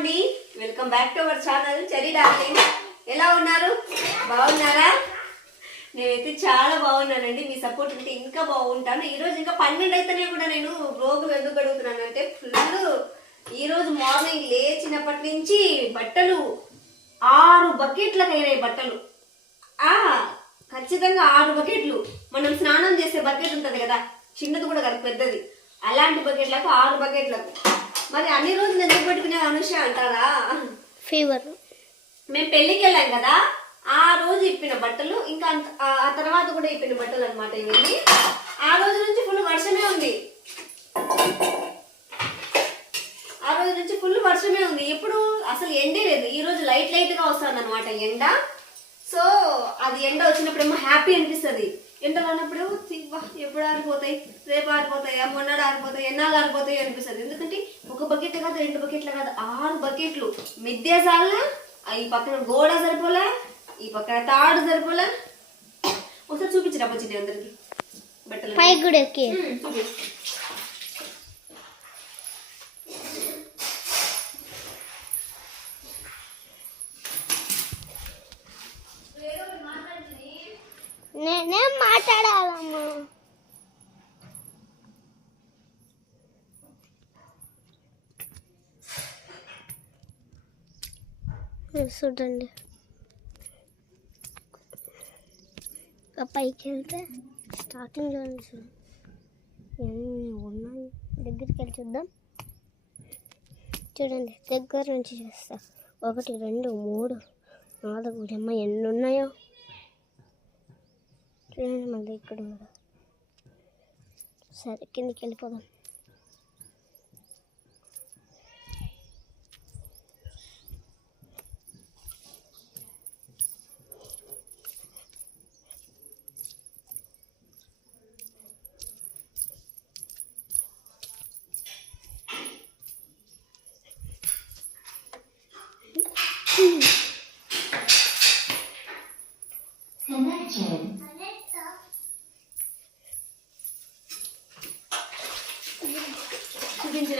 అండి. Welcome back to our channel Cherry Darling ఎలా ఉన్నారు? బాగున్నారా? నేనైతే చాలా బాగున్నానండి. మీ సపోర్ట్ ఉంటే ఇంకా బాగుంటాను. ఈ రోజు ఇంకా పన్నెండు అయితేనే కూడా నేను రోగులు ఎందుకు అడుగుతున్నాను అంటే ఫుల్ ఈరోజు మార్నింగ్ లేచినప్పటి నుంచి బట్టలు ఆరు బకెట్లకు అయినాయి బట్టలు. ఆ ఖచ్చితంగా ఆరు బకెట్లు మనం స్నానం చేసే బకెట్ ఉంటుంది కదా చిన్నది కూడా కదా పెద్దది. అలాంటి బకెట్లకు ఆరు బకెట్లకు మరి అన్ని రోజులు ఎందుకు పెట్టుకునే అనుష అంటారా? ఫీవర్ మేము పెళ్ళికి వెళ్ళాం కదా ఆ రోజు ఇప్పిన బట్టలు ఇంకా ఆ తర్వాత కూడా ఇప్పిన బట్టలు అనమాట ఇవన్నీ. ఆ రోజు నుంచి ఫుల్ వర్షమే ఉంది. ఆ రోజు నుంచి ఫుల్ వర్షమే ఉంది. ఎప్పుడు అసలు ఎండే లేదు. ఈ రోజు లైట్ లైట్గా వస్తుంది అనమాట ఎండ. సో అది ఎండ వచ్చినప్పుడేమో హ్యాపీ అనిపిస్తుంది. ఎండలో ఉన్నప్పుడు "తివ్వా, ఎప్పుడు ఆరిపోతాయి రేపు ఆరిపోతాయా మొన్నడు ఆరిపోతాయి ఎన్నాళ్ళు ఆరిపోతాయి అనిపిస్తుంది. ఎందుకంటే ఒక బకెట్ కాదు రెండు బకెట్లు కాదు ఆరు బకెట్లు. మిద్దె సాల్లా ఈ పక్కన గోడ సరిపోలే ఈ పక్కన తాడు సరిపోలే. ఒకసారి చూపించరా వచ్చింది అందరికి. బట్టలు నేనే మాట్లాడాలమ్మా. చూడండి. పైకి వెళ్తే స్టార్టింగ్ ఎన్ని ఉన్నాయి? దగ్గరికి వెళ్ళి చూద్దాం. చూడండి దగ్గర నుంచి చేస్తా. ఒకటి రెండు మూడు నాలుగు అమ్మ ఎన్ని ఉన్నాయో. మళ్ళీ ఇక్కడ సరే కిందకి వెళ్ళిపోదాం.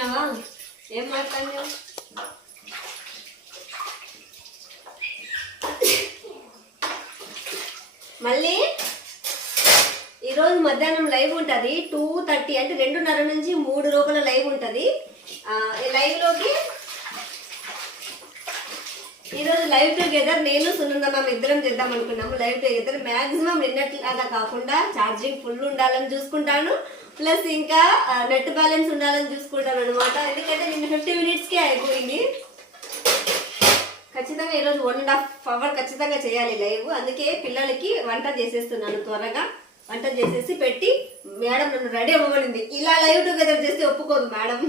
చూపించినావా ఏం మాట్లాడినావు మళ్ళీ ఈరోజు మధ్యాహ్నం లైవ్ ఉంటుంది. టూ థర్టీ అంటే రెండున్నర నుంచి మూడు లోపల లైవ్ ఉంటుంది. ఈ లైవ్లోకి ఈరోజు లైవ్ టుగెదర్ నేను సునంద ఇద్దరం చేద్దాం అనుకున్నాము. లైవ్ టుగెదర్ మ్యాక్సిమం నిన్నట్లాగా కాకుండా ఛార్జింగ్ ఫుల్ ఉండాలని చూసుకుంటాను. ప్లస్ ఇంకా నెట్ బ్యాలెన్స్ ఉండాలని చూసుకుంటాను అనమాట ఎందుకంటే నిన్న ఫిఫ్టీ మినిట్స్కే అయిపోయింది. ఖచ్చితంగా ఈరోజు వన్ అండ్ హాఫ్ అవర్ ఖచ్చితంగా చేయాలి లైవ్. అందుకే పిల్లలకి వంట చేసేస్తున్నాను త్వరగా. వంట చేసేసి పెట్టి మేడం నన్ను రెడీ అవ్వమనింది. ఇలా లైవ్ టుగెదర్ చేస్తే ఒప్పుకోదు మేడం.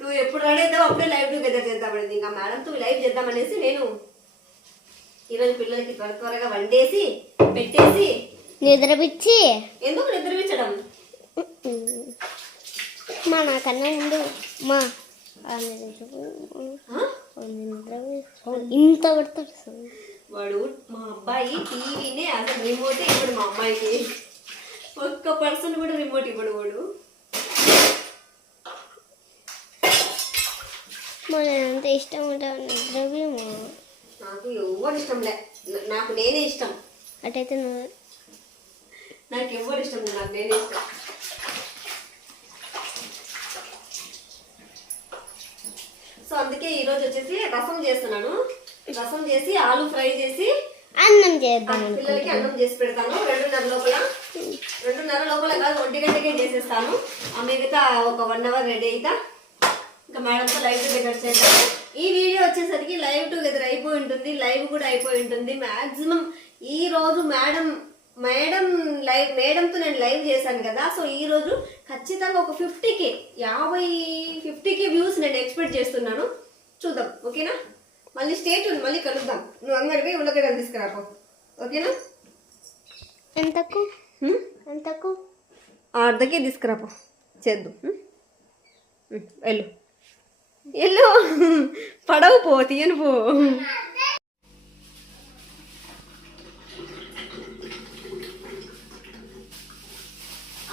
నువ్వు ఎప్పుడు రెడీ అవుతావు అప్పుడే లైవ్ టుగెదర్ చేద్దామనేది. ఇంకా మేడంతో లైవ్ చేద్దామనేసి నేను ఈరోజు పిల్లలకి త్వర త్వరగా వండేసి పెట్టేసి నిద్రపిచ్చి. ఎందుకు నిద్రపించడం మా నాకన్నా ముందు మా ఇంత పడతాడు. వాడు మా అబ్బాయి టీవీనే అసలు రిమోట్ ఇవ్వడు మా అమ్మాయికి. ఒక్క పర్సన్ కూడా రిమోట్ ఇవ్వడు వాడు. మా ఎంత ఇష్టం నిద్రపోయేమో. నాకు ఎవరు ఇష్టం లే. నాకు నేనే ఇష్టం. అటైతే నాకు ఎవరు ఇష్టం నాకు నేనే ఇష్టం. సో అందుకే ఈరోజు వచ్చేసి రసం చేస్తున్నాను. రసం చేసి ఆలు ఫ్రై చేసి అన్నం చేద్దాం పిల్లలకి అన్నం చేసి పెడతాను. రెండున్నర లోపల రెండున్నర లోపల కాదు ఒంటి గంటకే చేసేస్తాను. ఆ మిగతా ఒక వన్ అవర్ రెడీ అవుతా ఇంకా మేడంతో లైవ్ టుగెదర్ చేద్దాము ఈ వీడియో వచ్చేసరికి లైవ్ టుగెదర్ అయిపోయి ఉంటుంది లైవ్ కూడా అయిపోయి ఉంటుంది. మాక్సిమం ఈ రోజు మేడం మేడం లైవ్ మేడంతో నేను లైవ్ చేశాను కదా సో ఈ రోజు ఖచ్చితంగా ఒక ఫిఫ్టీకి యాభై ఫిఫ్టీకి వ్యూస్ నేను ఎక్స్పెక్ట్ చేస్తున్నాను. చూద్దాం ఓకేనా? మళ్ళీ స్టేట్ ఉంది మళ్ళీ కలుద్దాం. నువ్వు అంగడిపోయి ఉల్లగడ్డలు తీసుకురాపో ఓకేనా? ఎంతకు? ఎంతకు? అర్ధకే తీసుకురాపో చేద్దాం. వెళ్ళు. వెళ్ళు. పడవు పో తీయను పో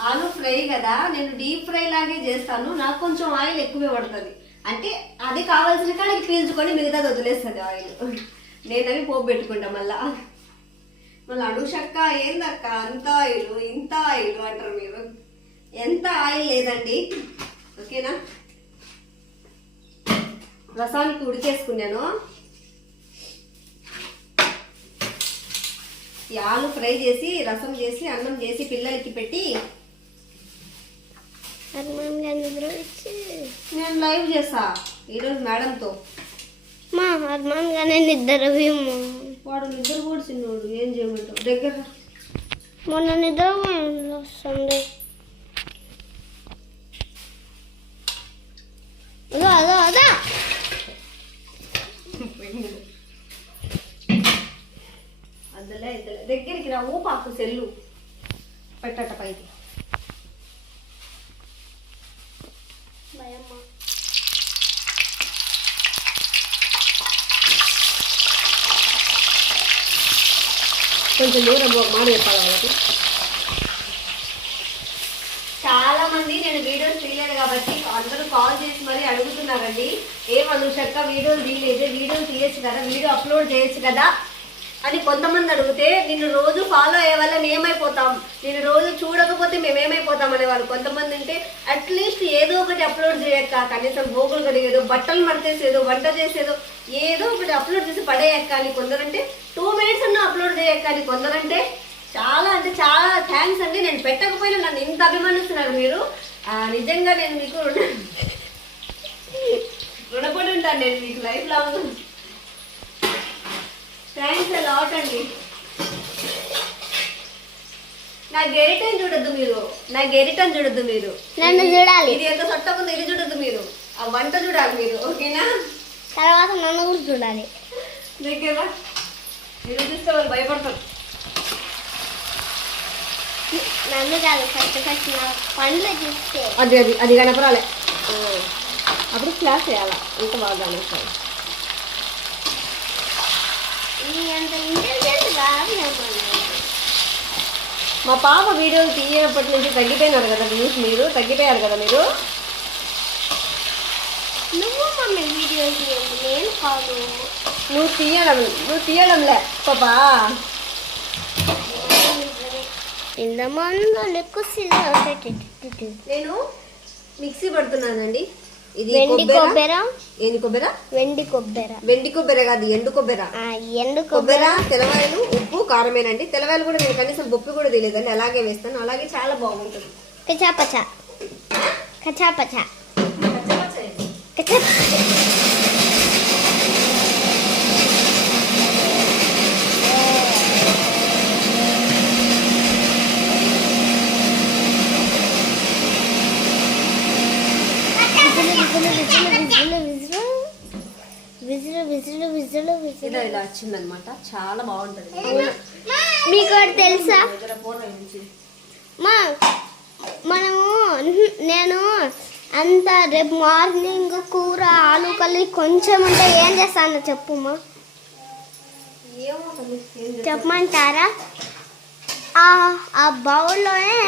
ఆలు ఫ్రై కదా నేను డీప్ ఫ్రై లాగే చేస్తాను. నాకు కొంచెం ఆయిల్ ఎక్కువే పడుతుంది. అంటే అది కావాల్సిన కాడికి పీల్చుకొని మిగతాది వదిలేస్తుంది ఆయిల్ నేను అవి పోపు పెట్టుకుంటా మళ్ళా. మళ్ళీ అనుషక్క ఏందక్క అంత ఆయిల్ ఇంత ఆయిల్ అంటారు మీరు. ఎంత ఆయిల్ లేదండి. ఓకేనా? రసానికి ఉడికేసుకున్నాను. ఈ ఆలు ఫ్రై చేసి రసం చేసి అన్నం చేసి పిల్లలకి పెట్టి హనుమాన్ గారి నిద్ర వచ్చి నేను లైవ్ చేస్తా ఈరోజు మేడంతో. మా హనుమాన్ గారి నిద్ర. వాడు నిద్ర కూడా చిన్నోడు ఏం చేయమంటావు? దగ్గర. మొన్న నిద్ర వస్తుంది. అదో అదో అదో. దగ్గరికి రా ఊపాకు సెల్లు. పెట్టట పైకి. భయమ్మా కొంచెం దూరం ఒక మాట చెప్పాలి వాళ్ళకి? చాలా మంది నేను వీడియోస్ తీయలేదు కాబట్టి అందరూ కాల్ చేసి మరీ అడుగుతున్నారండి. ఏం అనుషక్క వీడియోలు తీయలేదు. వీడియోలు తీయచ్చు కదా వీడియో అప్లోడ్ చేయొచ్చు కదా. అని కొంతమంది అడిగితే నిన్ను రోజు ఫాలో అయ్యే వల్ల ఏమైపోతాం? నేను రోజు చూడకపోతే మేము ఏమైపోతాం? అనేవాళ్ళు. కొంతమంది అంటే అట్లీస్ట్ ఏదో ఒకటి అప్లోడ్ చేయక్క. కనీసం భోగులు కడిగేదో బట్టలు మడతేసేదో వంట చేసేదో ఏదో ఒకటి అప్లోడ్ చేసి పడేయక్క అని కొందరంటే టూ మినిట్స్ అన్న అప్లోడ్ చేయక్క అని కొందరంటే చాలా అంటే చాలా థ్యాంక్స్ అండి. నేను పెట్టకపోయినా నన్ను ఇంత అభిమానిస్తున్నారు మీరు. నిజంగా నేను మీకు రుణపడి ఉంటాను నేను మీకు లైఫ్ లాంగ్ థ్యాంక్స్ లాట్ అండి. నా గెరిటని చూడొద్దు మీరు. నా గెరిటని చూడొద్దు మీరు. నన్ను చూడాలి. ఇది ఎంత సొట్టగా ఉందో ఇది చూడొద్దు మీరు. ఆ వంట చూడాలి మీరు ఓకేనా? తర్వాత నన్ను కూడా చూడాలి. దగ్గర మీరు చూస్తే వాళ్ళు భయపడతారు. నన్ను కాదు ఫస్ట్ ఫస్ట్ నా పండ్లు చూస్తే. అది అది అది కనపరాలే అప్పుడు క్లాస్ చేయాలా? ఇంకా బాగా కనిపిస్తుంది ఈ అంత ఇంటెలిజెంట్ కాదు ఏమన్నా. మా పాప వీడియోలు తీయనప్పటి నుంచి తగ్గిపోయినారు కదా వ్యూస్ మీరు? తగ్గిపోయారు కదా మీరు? నువ్వు మమ్మీ వీడియో తీయండి నేను కాదు నువ్వు తీయడం నువ్వు తీయడంలే పాపా. ఇంత మందు లెక్కు నేను మిక్సీ పడుతున్నానండి. ఇది వెండి కొబ్బెర? ఏంది కొబ్బెర? వెండి కొబ్బెర. వెండి కొబ్బెర కాదు ఎండు కొబ్బెర. ఎండు కొబ్బెర తెల్లవాయలు ఉప్పు కారమేనండి. తెల్లవాయలు కూడా నేను కనీసం బొప్పి కూడా తెలియదండి అలాగే వేస్తాను. అలాగే చాలా బాగుంటుంది. కచాపచా. కచాపచా. కచా విజులు విజులు విజులు విజులు ఇలా ఇలా వచ్చిందనమాట చాలా బాగుంటుంది. మీకు తెలుసా? మా మనము నేను అంత రేపు మార్నింగ్ కూర ఆలు కర్రీ కొంచెం ఉంటే ఏం చేస్తాను చెప్పుమా. చెప్పమంటారా? ఆ ఆ బౌల్లోనే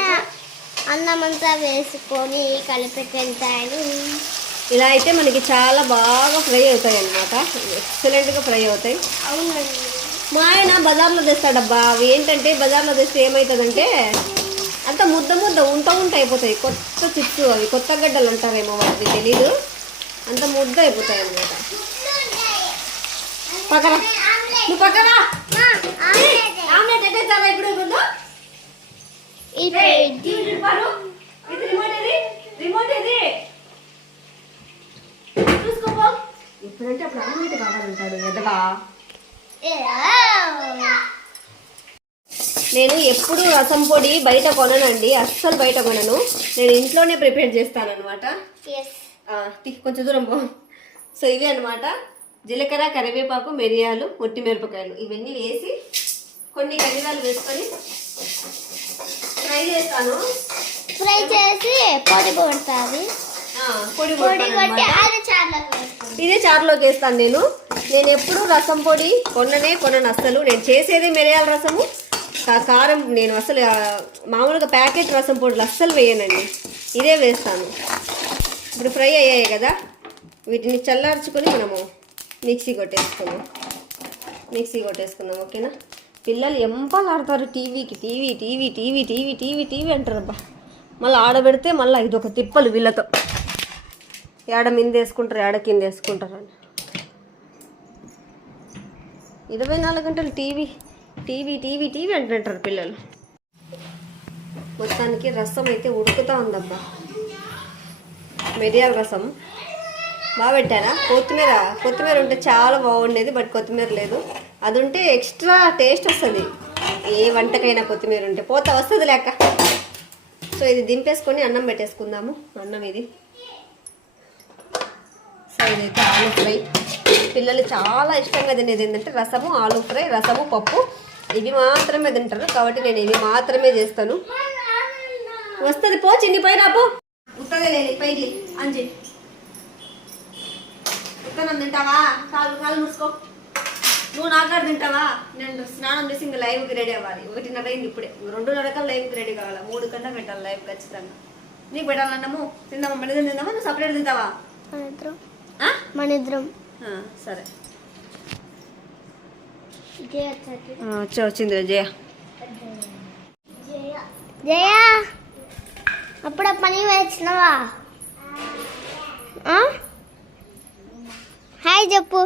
అన్నం అంతా వేసుకొని కలిపి తింటాను. ఇలా అయితే మనకి చాలా బాగా ఫ్రై అవుతాయి అనమాట ఎక్సలెంట్గా ఫ్రై అవుతాయి. అవునండి. మా ఆయన బజార్లో తెస్తాడబ్బా. అవి ఏంటంటే బజార్లో తెస్తే ఏమవుతుందంటే అంత ముద్ద ముద్ద ఉంట ఉంట అయిపోతాయి. కొత్త చిప్స్ అవి కొత్త గడ్డలు అంటారేమో వాటికి తెలీదు. అంత ముద్ద అయిపోతాయి అనమాట పక్కన. నువ్వు ఆమ్లెట్. ఎట్టేస్తారా ఇప్పుడు ఇది. ఇది రిమోట్ ఏది? రిమోట్ ఏది? చూసుకోపో. ఆమ్లెట్ కావాలంటాడు ఎదగా నేను ఎప్పుడు రసం పొడి బయట కొననండి అస్సలు బయట కొనను. నేను ఇంట్లోనే ప్రిపేర్ చేస్తాను అనమాట కొంచెం దూరం పో. సో ఇవి అన్నమాట. జీలకర్ర కరివేపాకు మిరియాలు ఒట్టి మిరపకాయలు. ఇవన్నీ వేసి కొన్ని కరివేపాలు వేసుకొని ఫ్రై చేస్తాను. ఫ్రై చేసి పొడి కొడుతుంది. ఆ, పొడి ఇదే చారులోకి వేస్తాను నేను. నేను ఎప్పుడు రసం పొడి కొననే కొనను అస్సలు. నేను చేసేది మిరియాల రసము. కారం నేను అసలు మామూలుగా ప్యాకెట్ రసం పొడులు అస్సలు వేయనండి. ఇదే వేస్తాను. ఇప్పుడు ఫ్రై అయ్యాయి కదా. వీటిని చల్లార్చుకొని మనము మిక్సీ కొట్టేసుకుందాం. మిక్సీ కొట్టేసుకుందాం ఓకేనా? పిల్లలు ఎంపలు ఆడతారు టీవీకి. TV TV TV TV TV TV అంటారు అబ్బా. మళ్ళీ ఆడబెడితే మళ్ళీ ఇది ఒక తిప్పలు వీళ్ళతో. ఏడ మింద వేసుకుంటారు ఏడ కింద వేసుకుంటారు అని. ఇరవై నాలుగు గంటలు టీవీ టీవీ టీవీ టీవీ అంటుంటారు పిల్లలు. మొత్తానికి రసం అయితే ఉడుకుతూ ఉందబ్బా. మిరియాల రసం. బాగా పెట్టానా కొత్తిమీర? కొత్తిమీర ఉంటే చాలా బాగుండేది బట్ కొత్తిమీర లేదు. అది ఉంటే ఎక్స్ట్రా టేస్ట్ వస్తుంది. ఏ వంటకైనా కొత్తిమీర ఉంటే పోత వస్తుంది లేక సో ఇది దింపేసుకొని అన్నం పెట్టేసుకుందాము. అన్నం ఇది. ఇదైతే ఆలు ఫ్రై. పిల్లలు చాలా ఇష్టంగా తినేది ఏంటంటే రసము ఆలు ఫ్రై రసము పప్పు. ఇవి మాత్రమే తింటారు. కాబట్టి నేను ఇవి మాత్రమే చేస్తాను. వస్తుంది పో చిన్ని పై. రాపో ఉత్తదే లేదు పైకి అంజి. ఉత్తనం తింటావా? కాలు కాలు మూసుకో. నువ్వు నాకాడ తింటావా? నేను స్నానం చేసి ఇంకా లైవ్కి రెడీ అవ్వాలి. ఒకటిన్నర అయింది ఇప్పుడే. రెండు కల్లా లైవ్కి రెడీ కావాలి? మూడు కన్నా పెట్టాలి లైవ్ ఖచ్చితంగా. నీకు పెట్టాలన్నాము? తిందామా? మళ్ళీ తిందామా? నువ్వు సపరేట్ తింటావా? మన ఇద్దరం సరే. జయ వచ్చాక. ఆ, వచ్చి వచ్చింది జయ. జయ. అప్పుడే పని వచ్చినావా ఆ? హాయ్ చెప్పు.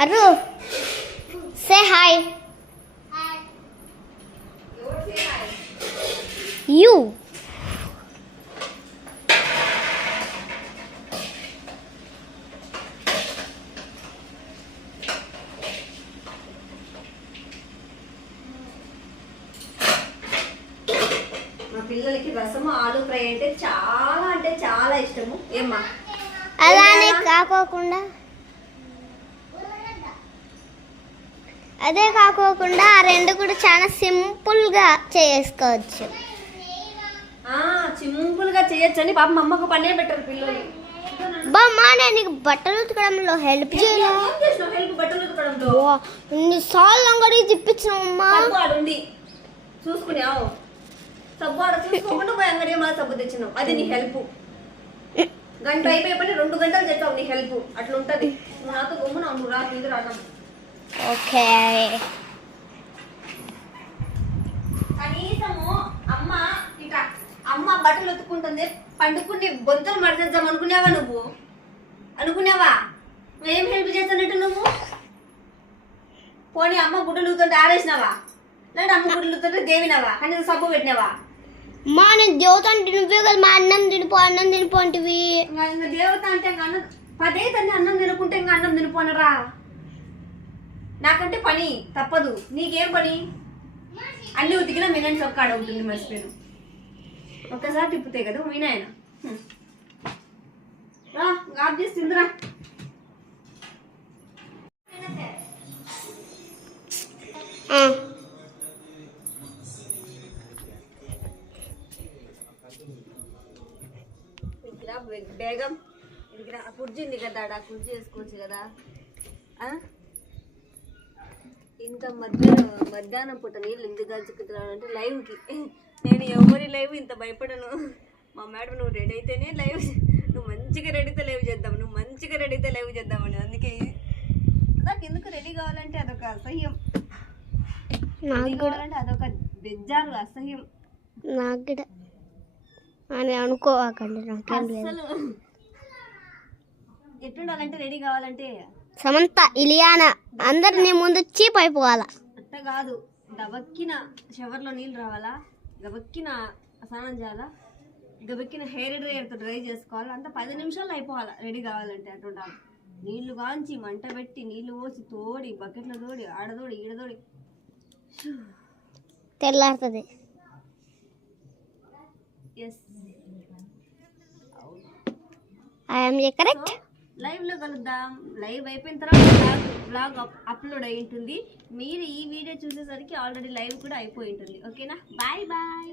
అరు సే హాయ్. యూ. మా పిల్లలకి రసము ఆలు ఫ్రై అంటే చాలా అంటే చాలా ఇష్టము. ఏమ్మా? అలానే కాకోకుండా. అదే కాకోకుండా ఆ రెండు కూడా చాలా సింపుల్గా చేసుకోవచ్చు. సింపుల్గా చేయొచ్చు అని పాప మా అమ్మకు పనే పెట్టారు పిల్లలు. బామ్మా నేను నీకు బట్టలు ఉతకడంలో హెల్ప్ చేయాలా హెల్ప్ బట్టలు ఉతకడంలో ఇన్నిసార్లు అంగడికి తిప్పించినావమ్మా సబ్బు ఆడు ఉంది చూసుకున్నావు సబ్బు ఆడ చూసుకోకుండా పోయి అంగడి మళ్ళీ సబ్బు తెచ్చినావు? అది నీ హెల్ప్ గంట అయిపోయి పని రెండు గంటలు చేస్తావు నీ హెల్ప్ అట్లా ఉంటది నాతో గమ్మున నువ్వు రా ఇది రావడం ఓకే. కనీసము అమ్మ ఇక అమ్మ బట్టలు ఉతుక్కుంటుంది పండుకుని బొంతలు మడచేద్దాం అనుకునేవా నువ్వు? అనుకునేవా ఏం హెల్ప్ చేస్తానంటే నువ్వు? పోనీ అమ్మ గుడ్డలు ఉతుంటే ఆరేసినావా? లేదంటే అమ్మ గుడ్డలు ఉతుంటే దేవినావా? కనీసం సబ్బు పెట్టినావా? మా నేను దేవత అంటే నువ్వే కదా మా అన్నం తినిపో అన్నం తినిపో అంటివి. దేవత అంటే ఇంకా అన్నం పదే తన్ని అన్నం తినుకుంటే ఇంకా అన్నం తినిపోనరా. నాకంటే పని తప్పదు. నీకేం పని? అన్ని ఉతికినా మినన్ చొక్కాడ ఉంటుంది మర్చిపోయాను ఒక్కసారి తిప్పుతే కదా మీనాయన రా ఆఫ్ చేసి తిందురా. బేగం కుర్చీ ఉంది కదా ఆడ, కుర్చీ వేసుకోవచ్చు కదా. ఆ? ఇంత మధ్యాహ్నం మధ్యాహ్నం పూట నీళ్ళు ఎందుకు కాల్చుకుంటున్నాను అంటే లైవ్కి. నేను ఎవరి లైవ్ ఇంత భయపడను. మా మేడం నువ్వు రెడీ అయితేనే లైవ్ నువ్వు మంచిగా రెడీ అయితే లైవ్ చేద్దాం నువ్వు మంచిగా రెడీ అయితే లైవ్ చేద్దామని అందుకే. నాకు ఎందుకు రెడీ కావాలంటే అదొక అసహ్యం. నాకు కావాలంటే అదొక బెజ్జారు అసహ్యం. నాకు కూడా. అని అనుకోవాకండి నాకేం లేదు. అసలు ఎట్లుండాలంటే రెడీ కావాలంటే. సమంత ఇలియానా అందరు నీ ముందు చీప్ అయిపోవాలా? అట్ట కాదు. గబక్కిన షవర్లో నీళ్ళు రావాలా? గబక్కిన స్నానం చేయాలా? గబక్కిన హెయిర్ డ్రైయర్తో డ్రై చేసుకోవాలి? అంత పది నిమిషాల్లో అయిపోవాలా? రెడీ కావాలంటే అటు ఉండాలి నీళ్ళు కాంచి మంట పెట్టి నీళ్ళు పోసి తోడి బకెట్లో తోడి ఆడదోడి ఈడదోడి తెల్లారుతుంది. ఎస్ ఐఎమ్ కరెక్ట్ లైవ్లో కలుద్దాం. లైవ్ అయిపోయిన తర్వాత బ్లాగ్ అప్లోడ్ అయి ఉంటుంది. మీరు ఈ వీడియో చూసేసరికి ఆల్రెడీ లైవ్ కూడా అయిపోయి ఉంటుంది. ఓకేనా బాయ్ బాయ్